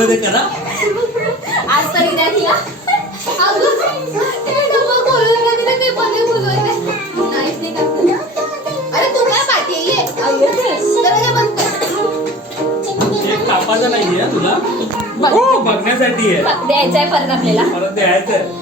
मध्ये करा आज तरी द्या तिला अरे तू काय पाठी ये कापायचं नाहीये तुला बघण्यासाठी आहे द्यायचंय परत आपल्याला परत द्यायचं